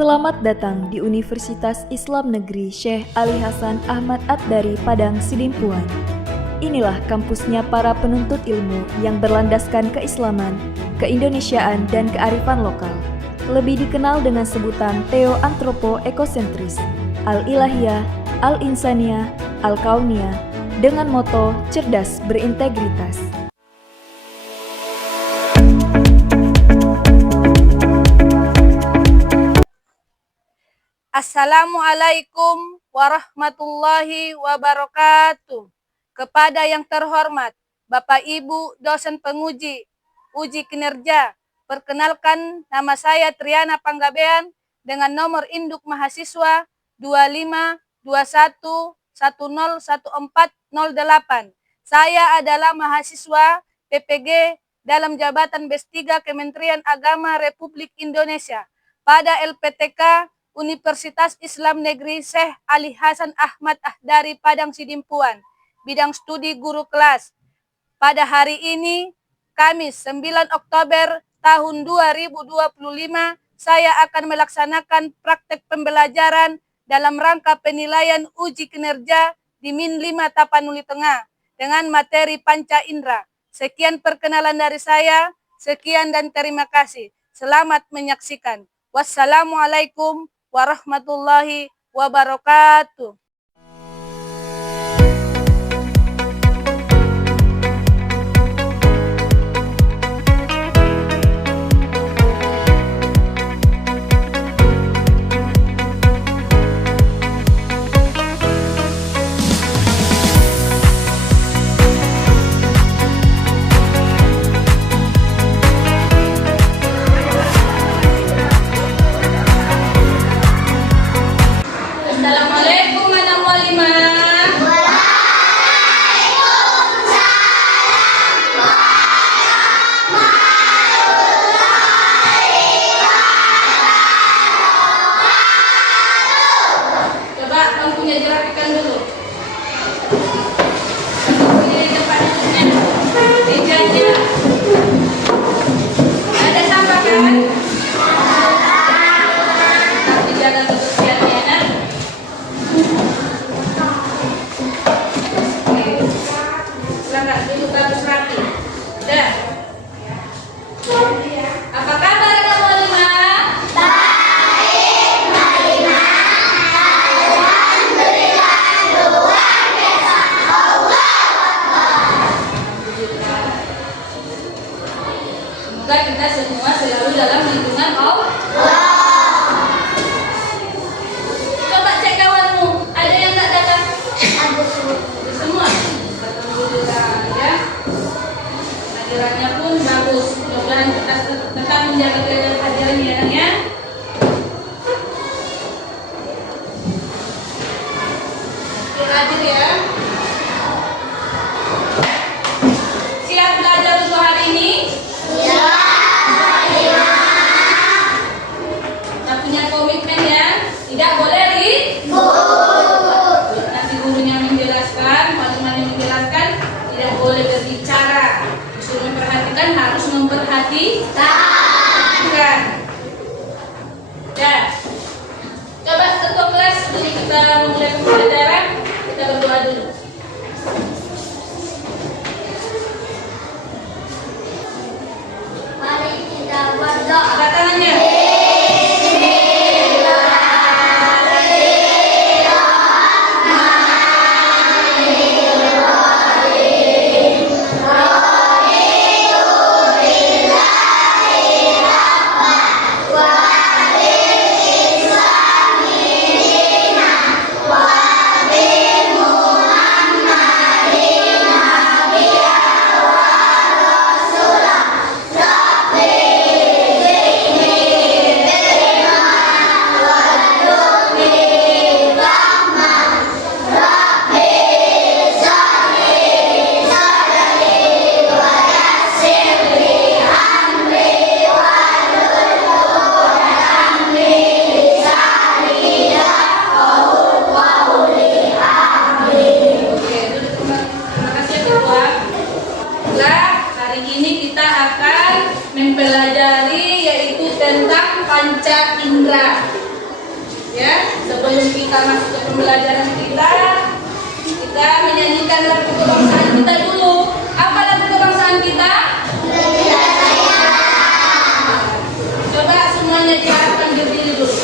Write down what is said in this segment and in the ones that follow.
Selamat datang di Universitas Islam Negeri Syekh Ali Hasan Ahmad At-Dari Padang Sidimpuan. Inilah kampusnya para penuntut ilmu yang berlandaskan keislaman, keindonesiaan, dan kearifan lokal. Lebih dikenal dengan sebutan Theo-Antropo-Ekosentris, Al-Ilahiyah, Al-Insaniyah, Al-Kauniyah, dengan moto cerdas berintegritas. Assalamualaikum warahmatullahi wabarakatuh. Kepada yang terhormat Bapak Ibu dosen penguji uji kinerja, perkenalkan nama saya Triana Panggabean dengan nomor induk mahasiswa 2521101408. Saya adalah mahasiswa PPG dalam jabatan B3 Kementerian Agama Republik Indonesia pada LPTK Universitas Islam Negeri Syekh Ali Hasan Ahmad At-Dari Padang Sidimpuan, bidang studi guru kelas. Pada hari ini, Kamis 9 Oktober tahun 2025, saya akan melaksanakan praktek pembelajaran dalam rangka penilaian uji kinerja di Min 5 Tapanuli Tengah dengan materi Panca Indra. Sekian perkenalan dari saya, sekian dan terima kasih. Selamat menyaksikan. Wassalamualaikum warahmatullahi wabarakatuh. Assalamualaikum warahmatullahi wabarakatuh. Coba lampunya dirapikan dulu. Ini tempat duduknya. Mejanya. Ada sampah kan? Tapi jaga kebersihannya, nak. Silakan duduk bagus rapi. Dah. Apa kabar kamu lima? Baik, Lima. Alhamdulillah, luar biasa. Allah. Alhamdulillah. Semoga kita semua selalu dalam lindungan Allah. Coba cek kawanmu, ada yang tak datang? Ada semua. Alhamdulillah ya. Hadirannya pun bagus. Mudah-mudahan kita tetap menjaga kehadirannya ya. Hadir ya. Siap belajar untuk hari ini? Ya. Kita punya komitmen ya. Tidak boleh nanti gurunya menjelaskan, teman-teman menjelaskan, tidak boleh berbicara. Disuruh memperhatikan, harus memperhatikan. Ya. Coba ketua kelas sebelum kita memulai pembelajaran, kita berdoa dulu. Mari kita berdoa. Angkat tangannya. kita masuk ke pembelajaran kita menyanyikan lagu kebangsaan kita dulu. Apa lagu kebangsaan kita? Coba semuanya diharapkan berdiri dulu.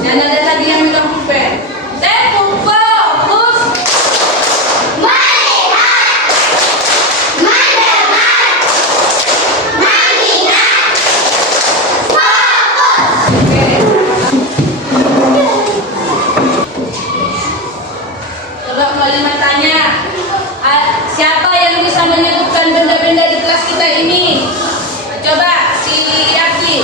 Dan ada lagi yang bilang pulpen. Fokus. Melihat, mendengar, mengingat, fokus. Coba kalimat tanya. Siapa yang bisa menyebutkan benda-benda di kelas kita ini? Coba si Yati.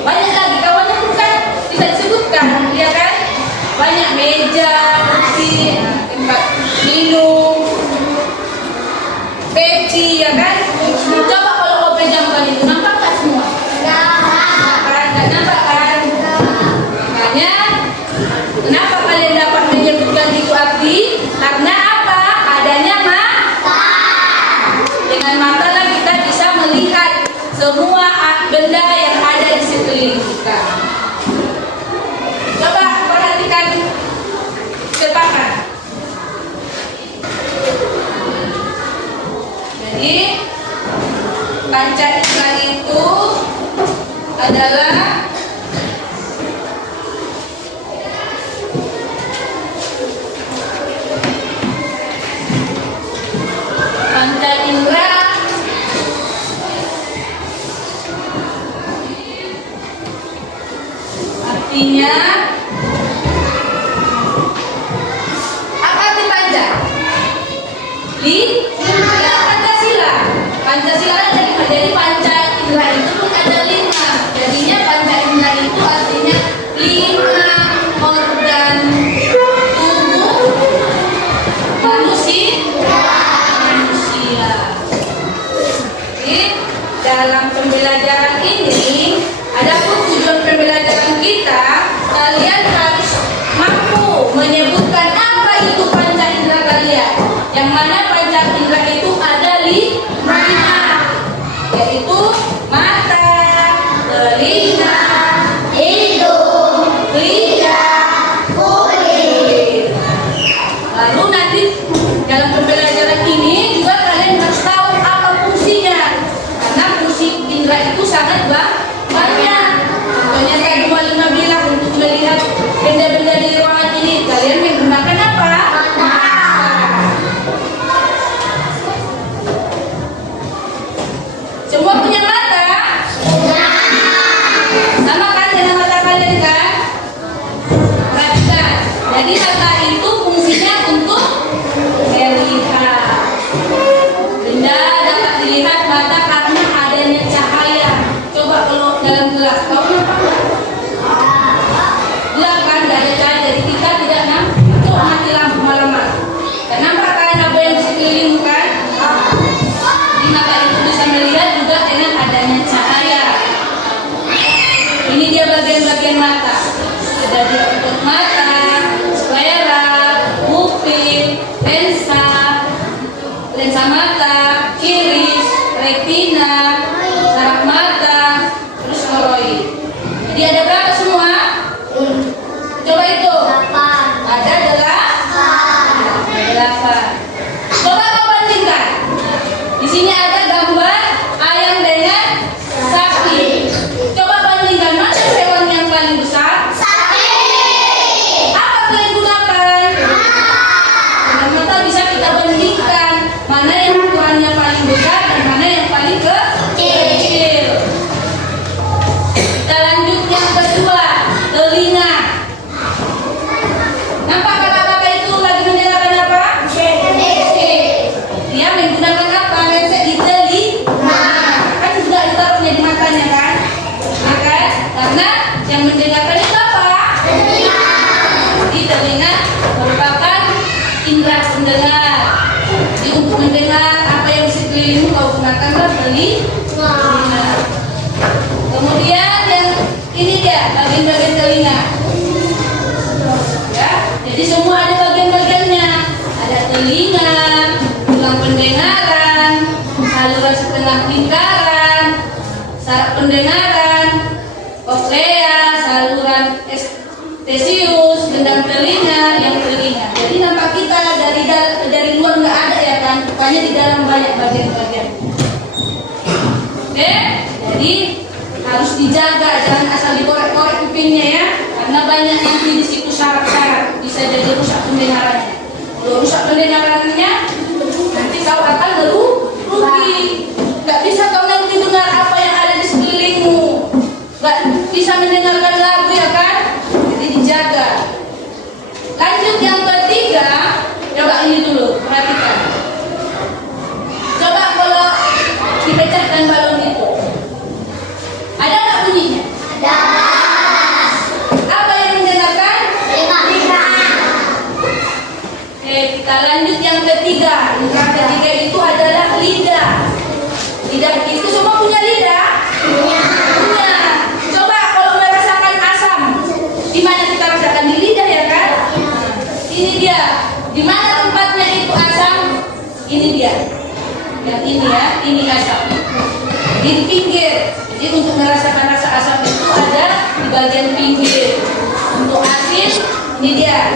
Banyak lagi kawannya bukan tidak disebutkan, ya kan? Banyak meja, kursi, tempat minum, peci, ya kan? Coba kalau kau pejamkan itu, nampak tak semua? Nggak nampak kan? Makanya, kenapa kalian dapat menyebutkan itu arti? Karena apa? Adanya mata. Dengan mata lah kita bisa melihat semua benda yang ada di sekeliling kita. Coba perhatikan cetakan. Jadi panca indera itu adalah panca indera artinya apa arti panca? Ya, Pancasila. Pancasila ada 5. Jadi panca indera itu pun ada 5. Jadinya panca indera itu artinya 5 organ tubuh manusia. Jadi dalam pembelajaran ini, adapun tujuan pembelajaran kita, kalian harus mampu menyebutkan apa itu panca indera kalian. Yang mana panca indera itu ada 5, yaitu mata, bagian-bagian mata. Ada di otot mata, sclera, pupil, lensa mata, iris, retina, saraf mata, terus koroid. Jadi ada berapa semua? Coba itu. Ada 8. Coba kau bandingkan. Di sini ada gambar ayam dengan sapi. Coba bandingkan mana hewan yang paling besar? Sapi. Apa kalian gunakan? Dengan mata bisa kita bandingkan mana yang ukurannya paling besar dan mana yang paling kecil. Kita lanjut yang kedua, telinga. Nampak kakak-kakak itu lagi mendengarkan apa? Dia menggunakan apa? Resek di telinga. Kan juga ditaruhnya di matanya kan? Ya kan? Karena yang mendengarkan itu apa? Telinga. Jadi telinga merupakan indera pendengar. Jadi untuk mendengar apa yang di sekelilingmu kau gunakanlah telinga. Kemudian yang ini dia bagian-bagian telinga. Ya, jadi semua ada bagian-bagiannya. Ada telinga, tulang pendengaran, saluran setengah lingkaran, saraf pendengaran, koklea, saluran stesius, gendang telinga, yang telinga. Jadi nampak kita dari luar nggak ada ya kan? Rupanya di dalam banyak bagian-bagian. Oke, jadi harus dijaga, jangan asal dikorek-korek kupingnya ya, karena banyak nanti di situ syarat-syarat bisa jadi rusak pendengarannya. Kalau rusak pendengarannya, nanti kau akan rugi. Gak bisa kau nanti dengar apa yang ada di sekelilingmu, gak bisa mendengarkan lagu ya kan? Jadi dijaga. Lanjut yang ketiga, coba ini dulu, perhatikan. Coba kalau dipecahkan balon itu, ada nggak bunyinya? Ada. Apa yang mendengarkan? Telinga. Oke, kita lanjut yang ketiga. Yang ketiga itu adalah lidah. Lidah itu semua punya lidah? Punya. Coba kalau merasakan asam, di mana kita rasakan? Di lidah ya kan? Ini dia. Di mana tempatnya itu asam? Ini dia. Yang ini ya, ini asam. Di pinggir. Jadi untuk merasakan rasa asam itu ada di bagian pinggir. Untuk asin, ini dia.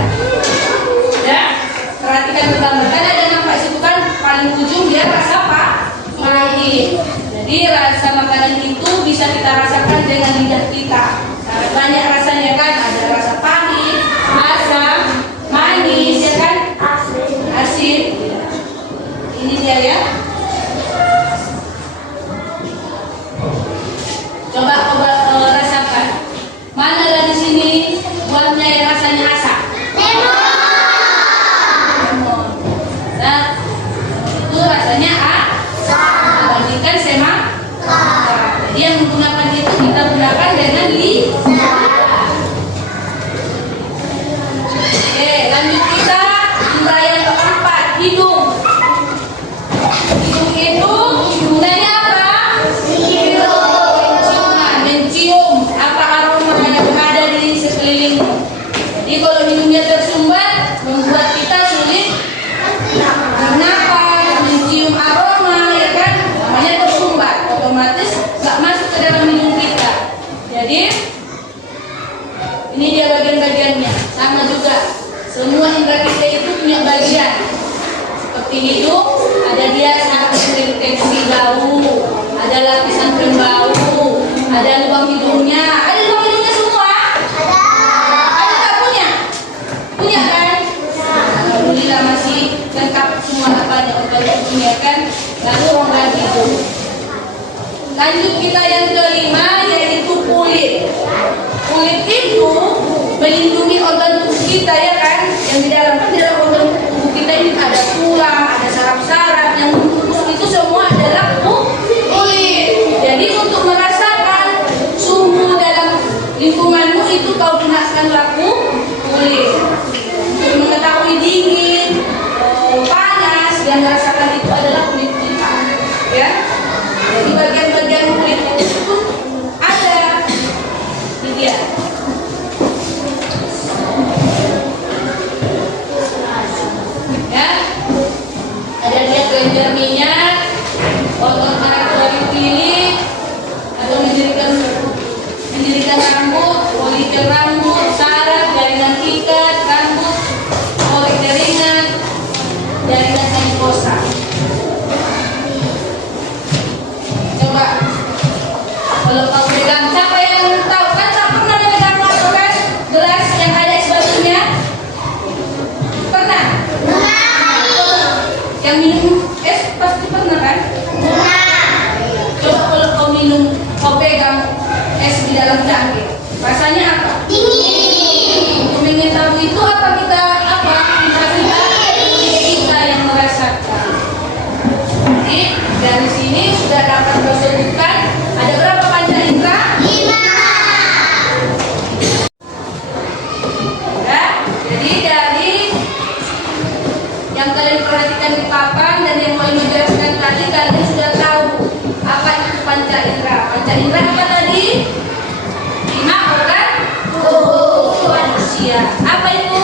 Ya, perhatikan ke gambar. Kan ada nampak situ kan paling ujung dia rasa apa? Pahit. Jadi rasa makanan itu bisa kita rasakan dengan lidah kita. Nah, banyak rasanya kan, ada rasa pahit, asam, manis, ya kan? Asin. Ini dia ya. Coba rasakan. Manalah di sini buahnya yang rasanya asam? Lemon. Nah, itu rasanya asam. Bandingkan semangka. Jadi yang menggunakan itu kita gunakan dengan lidah. Oke, lanjut kita indera yang keempat, hidung. Hidung itu gunanya apa? Mencium apa aroma yang ada di sekelilingmu. Jadi kalau hidungnya tersumbat, membuat kita sulit bernapas, mencium aroma, ya kan? Namanya tersumbat, otomatis nggak masuk ke dalam hidung kita. Jadi ini dia bagian-bagiannya, sama juga. Semua indera kita itu punya bagian. Seperti hidung, ada dia saraf pendeteksi bau, ada lapisan pembau, ada lubang hidungnya. Ada lubang hidungnya semua? Ada nggak punya? Punya kan? Alhamdulillah masih lengkap semua apanya organ-organnya kan. Lalu rongga hidung. Lanjut kita yang kelima, yaitu kulit. Kulit itu melindungi organ tubuh kita ya kan? Yang di dalam kan, di dalam organ tubuh kita ini ada tulang, ada saraf-saraf, yang itu semua adalah kulit. Jadi untuk merasakan suhu dalam lingkunganmu itu kau gunakan laku kulit. Untuk mengetahui dingin, panas, dan merasakan itu adalah kulit kita. Ya. Jadi bagian-bagian kulit minum es pasti pernah kan? Coba kalau kau pegang es di dalam cangkir, rasanya apa? Untuk mengetahui itu kita yang merasakan. Jadi dari sini sudah dapat disebutkan ada berapa panca indera? 5. Ya, jadi dari yang kalian perhatikan di papan dan yang mau menjelaskan tadi, kalian sudah tahu apa itu panca indera. Panca indera apa tadi? 5 organ manusia. Apa itu?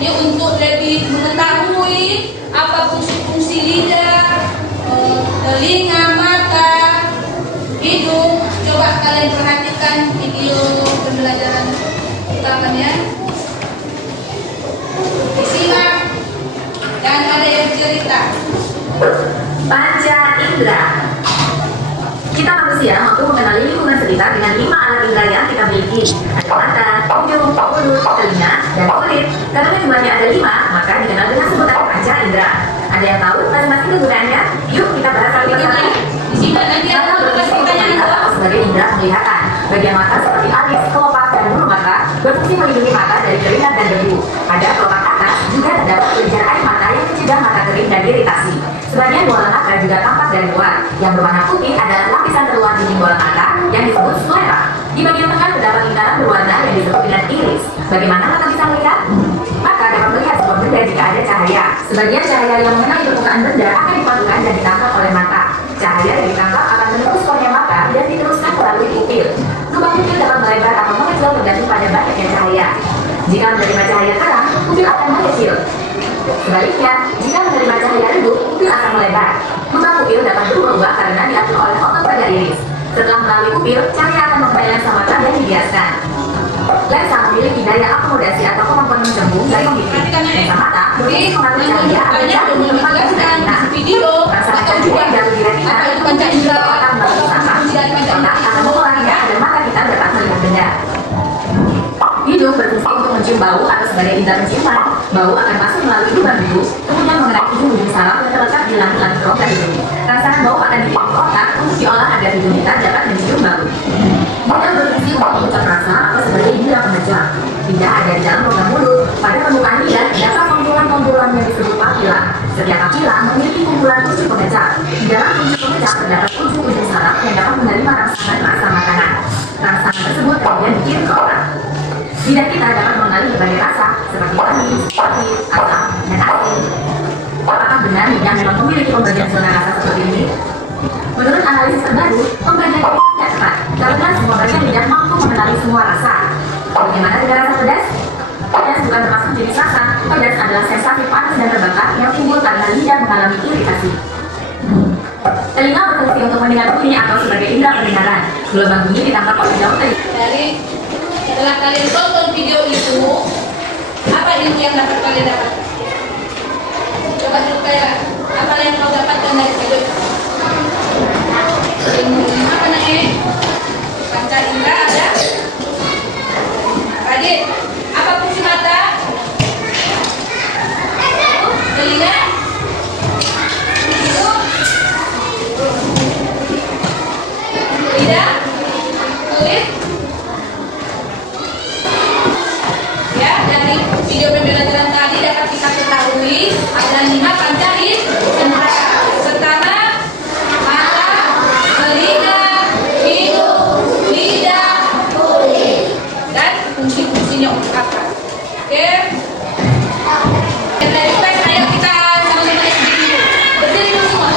Jadi untuk lebih mengetahui apa fungsi-fungsi lidah, telinga, mata, hidung, coba kalian perhatikan video pembelajaran utamanya. Disimak dan ada yang cerita. Panca indera. Kita manusia mampu mengenali lingkungan sekitar dengan 5 alat indera yang kita miliki. Ada mata, hidung, mulut, telinga, dan kulit. Karena jumlahnya ada 5, maka dikenal dengan sebutan panca indera. Ada yang tahu masing-masing kegunaannya? Yuk kita bahas satu persatu. Disimak nanti ada pertanyaan sebagai indera penglihatan. Bagian mata seperti alis, kelopak, dan bulu mata berfungsi melindungi mata dari keringat dan debu. Pada kelopak atas juga terdapat kelenjar air mata yang mencegah mata kering dan iritasi. Sebagian bola mata juga tampak dari luar. Yang berwarna putih adalah lapisan terluar dinding bola mata yang disebut sklera. Di bagian tengah terdapat lingkaran berwarna yang disebut dengan iris. Bagaimana mata bisa melihat? Maka dapat melihat sebuah benda jika ada cahaya. Sebagian cahaya yang mengenai permukaan benda akan dipantulkan dan ditangkap oleh mata. Cahaya yang ditangkap akan menembus kornea mata dan diteruskan melalui pupil. Lubang pupil dapat melebar atau mengecil tergantung pada banyaknya cahaya. Jika menerima cahaya terang, pupil akan mengecil. Sebaliknya, jika menerima cahaya redup, pupil akan melebar. Lubang pupil dapat berubah-ubah karena diatur oleh otot pada iris. Setelah melalui pupil, cahaya akan memperoleh lensa mata dan dibiaskan. Lensa memiliki daya akomodasi atau kemampuan mencembung dari pemilik. Lensa mata berfungsi mengatur cahaya agar jatuh di tempat yang sudah video atau juga jatuh di retina. apa itu panca indera, Akan melalui mata, otak akan mengolahnya agar mata kita dapat melihat benda. Hidung berfungsi untuk mencium bau atau sebagai indera penciuman. Bau akan masuk melalui lubang hidung, kemudian mengenai hidung saraf yang terletak di langit-langit rongga hidung. Rangsangan bau akan dikirim ke otak untuk diolah agar hidung kita dapat mencium bau. Lidah berfungsi untuk mengucap rasa atau sebagai indera pengejar. Lidah ada di dalam rongga mulut. Pada permukaan lidah terdapat kumpulan-kumpulan yang disebut papila. Setiap papila memiliki kumpulan unsur pengejar. Di dalam unsur pengejar terdapat ujung-ujung saraf yang dapat menerima rangsangan rasa makanan. Rangsangan tersebut kemudian dikirim ke otak. Lidah kita dapat mengenali berbagai rasa seperti manis, pahit, asam, dan asin. Apakah benar lidah memang memiliki pembagian zona rasa seperti ini? Menurut analisis terbaru, pembagian ini tidak tepat karena semua bagian lidah mampu mengenali semua rasa. Bagaimana dengan rasa pedas? Pedas bukan termasuk jenis rasa. Pedas adalah sensasi panas dan terbakar yang timbul karena lidah mengalami iritasi. Telinga berfungsi untuk mendengar bunyi atau sebagai indera pendengaran. Gelombang bunyi ditangkap oleh daun telinga. Setelah kalian tonton video itu, apa ilmu yang dapat kalian dapatkan? Coba dulu kayak apa yang kau dapatkan dari video itu? Ilmu apa namanya? Panca indera ada. Radit, apa fungsi mata? Telinga? Hidung? Lidah? Kulit? Ya, dari video pembelajaran tadi dapat kita ketahui ada 5 panca indera. Pertama, mata, telinga, hidung, lidah, kulit, dan fungsi-fungsinya untuk apa? Oke. Dan dari baik, ayo kita sama-sama berdiri. Berdiri dulu semua.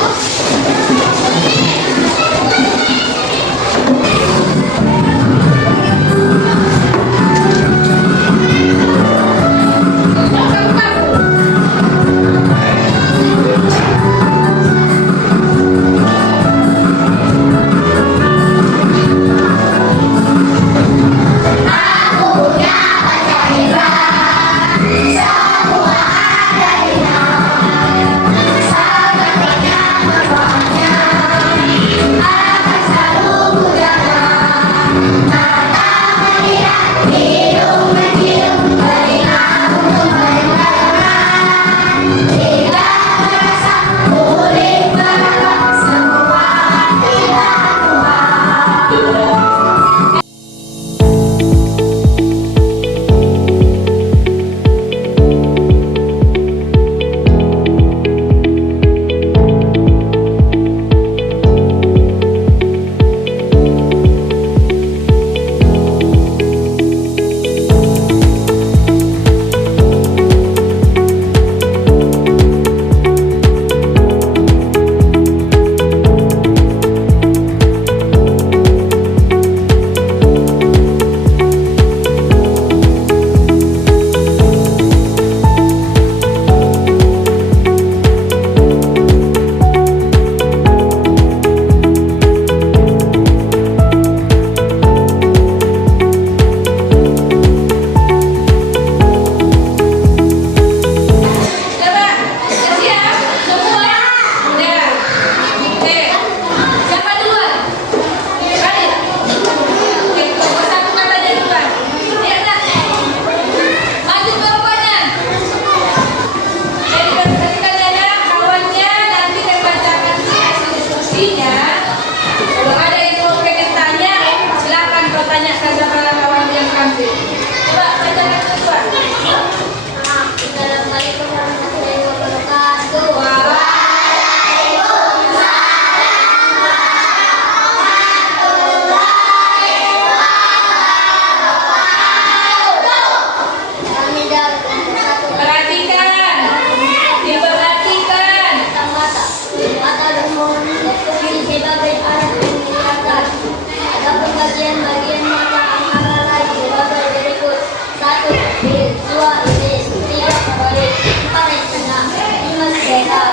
merdeka.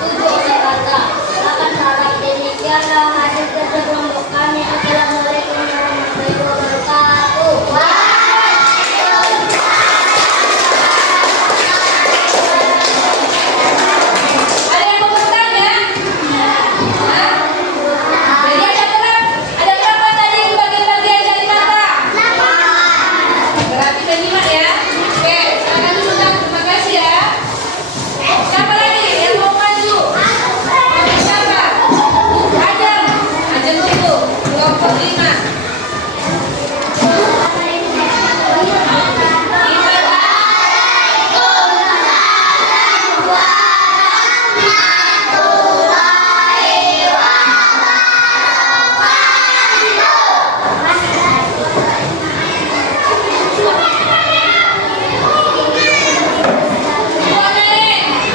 7. Berkata, akan salah demikianlah hasil kerja kelompok kami. Assalamualaikum warahmatullahi wabarakatuh. Ada yang mau bertanya? Hah? Jadi ada berapa tadi bagian-bagian dari mata? 8. Berarti udah 5 ya. Oke, silakan dulu Kang. Terima kasih ya. Siapa lagi yang mau maju? Siapa? Ajeng. Ajeng tunggu. Kelompok 5.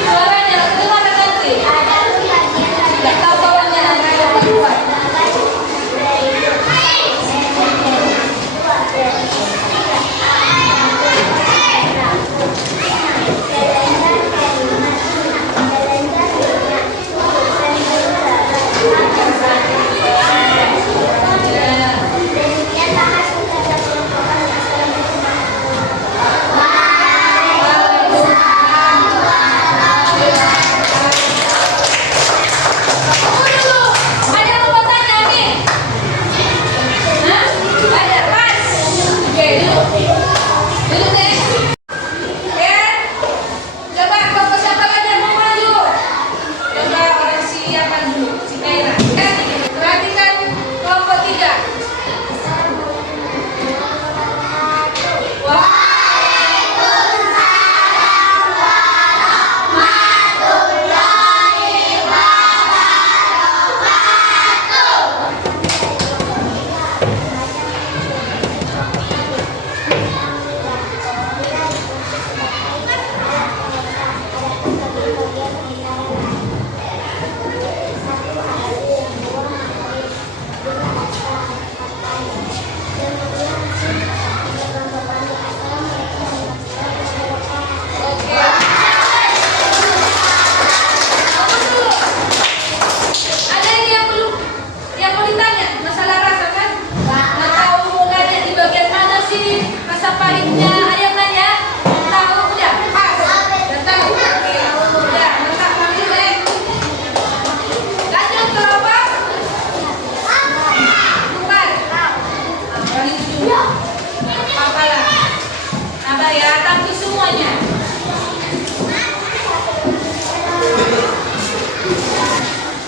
Suaranya kedengaran nanti. Nggak tahu bawahnya nanti kalau keluar. Tunggu dulu. Ada yang mau tanya nih? Hah? Ada, Mas? Oke, dulu. Dulu deh. Ya. Coba kelompok siapa lagi yang mau maju? Coba orang siapa dulu? Si Kaira. Perhatikan kelompok 3. Wah. Ada ini yang mau ditanya masalah rasa kan? Nggak tahu mulanya di bagian mana sih rasa pahitnya? Ada yang nanya? Tahu udah? Pas. Udah tahu. Oke. Udah mantap panggil deh. Lanjut ke apa? Bukan. Orang itu dulu. Apalah. Sabar ya, tapi semuanya.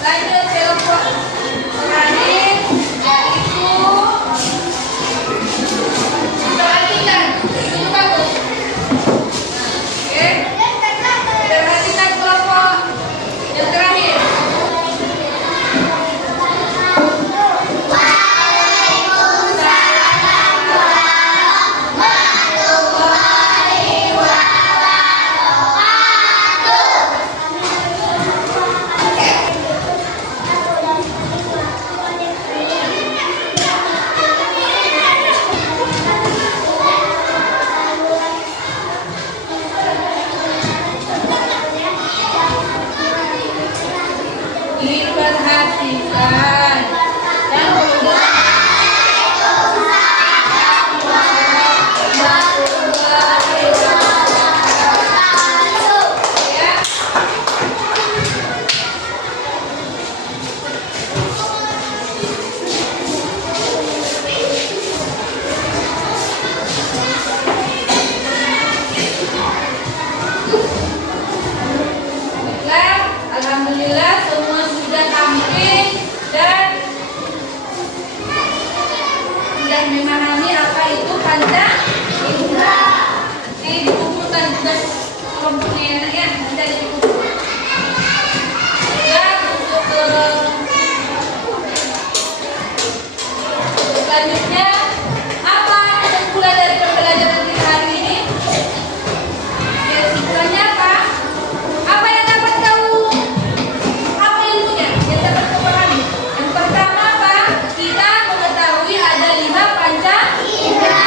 Lanjut kelompok terakhir yaitu perhatikan itu bagus. Oke, perhatikan kelompok yang terakhir. Diperhatikan dan alhamdulillah semua sudah tampil dan sudah memahami apa itu Pancasila. Nanti dikumpulkan juga kelompoknya ya, nanti ada dikumpul. Dan untuk selanjutnya apa kesimpulan dari pembelajaran kita hari ini? Kesimpulannya apa? Apa yang dapat kamu? Apa ilmunya yang dapat kamu pahami? Yang pertama apa? Kita mengetahui ada 5 Pancasila.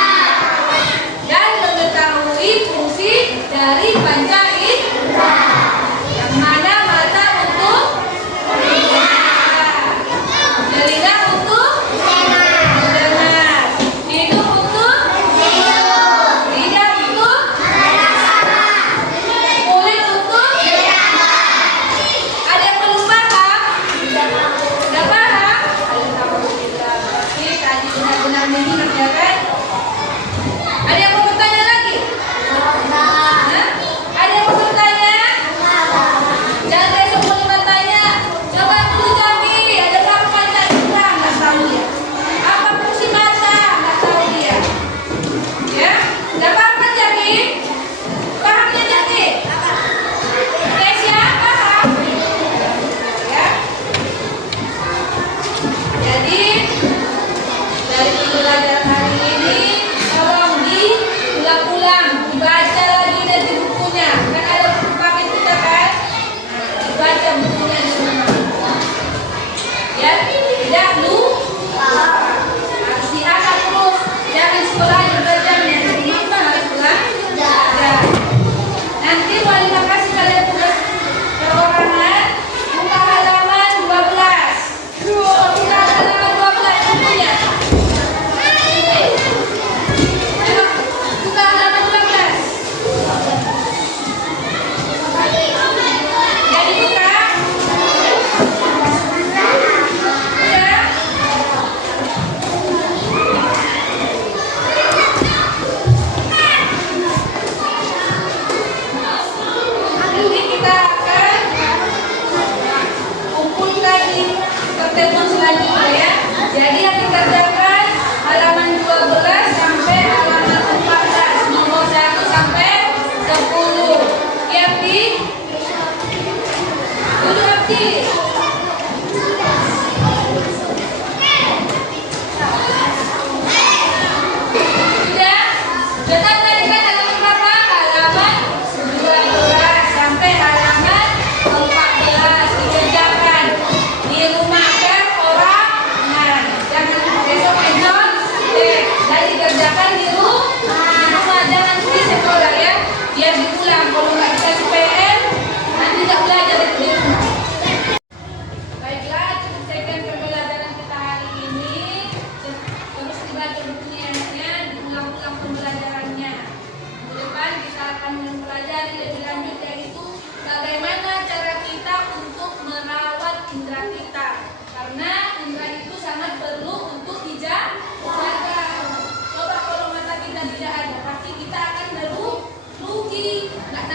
emosi, nggak